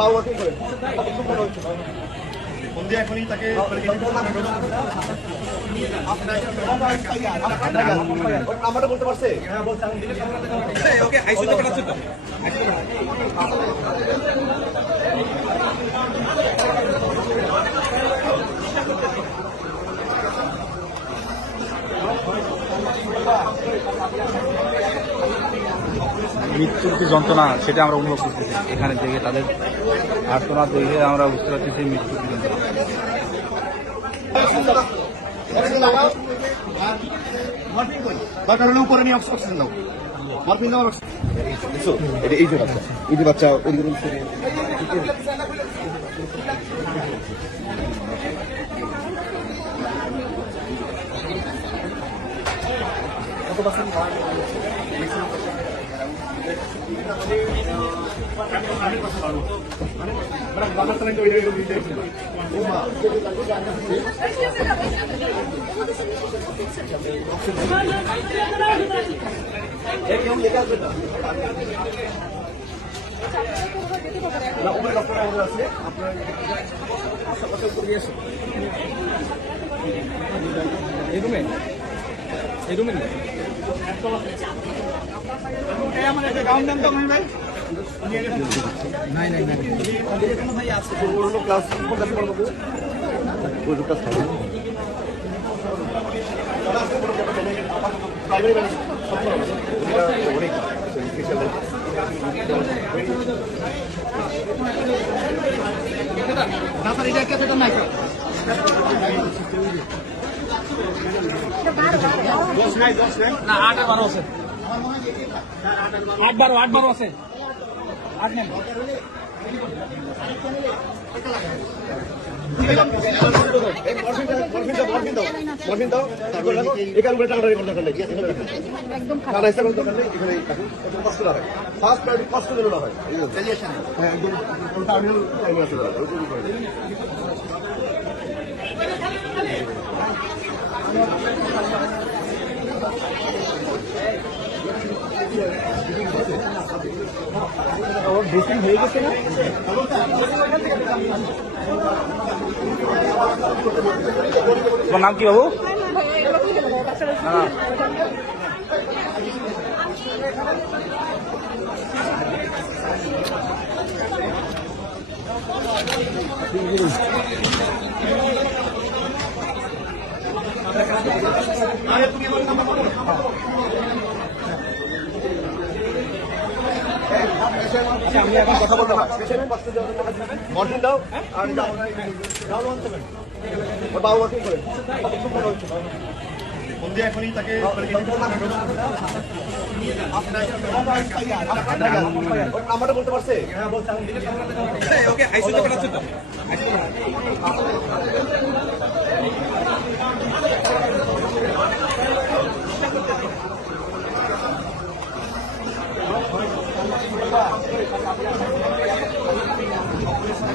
বাবা কি করেন ফোন দিয়ে এখনই তাকে নাম্বারটা বলতে পারছে? হ্যাঁ বলছে। ওকে আইসিইউতে পাঠাচ্ছেন তো? মৃত্যুর যে যন্ত্রণা সেটা আমরা অনুভব করতেছি এখানে দেখে, তাদের আর্তনাদ দেখে আমরা বুঝতে পারতেছি মৃত্যুর কি যন্ত্রণা। উপরে নিয়ে অক্সিজেন দাও, মরফিন দাও। এই যে বাচ্চা, এই যে বাচ্চা এই রুমে নাই ক্লাস না 8-12 আছে, 8-12 আছে, 8 নেন। ড্রেসিং হয়ে গেছে না? তোমার নাম কি বাবু? আমি এখন কথা বলতে মর্নিং দাও আর বাবা কি করেন ফোন দিয়ে এখনই তাকে নাম্বারটা বলতে পারছে? হ্যাঁ বলছে। ওকে আইসিইউতে পাঠাচ্ছেন তো?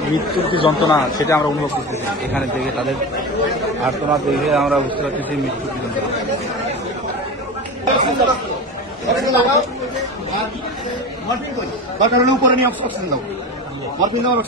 মৃত্যুর যে যন্ত্রণা সেটা আমরা অনুভব করতেছি এখানে দেখে, তাদের আর্তনাদ দেখে আমরা বুঝতে পারতেছি মৃত্যুর কি যন্ত্রণা। উপরে নিয়ে অক্সিজেন দাও, মরফিন দাও।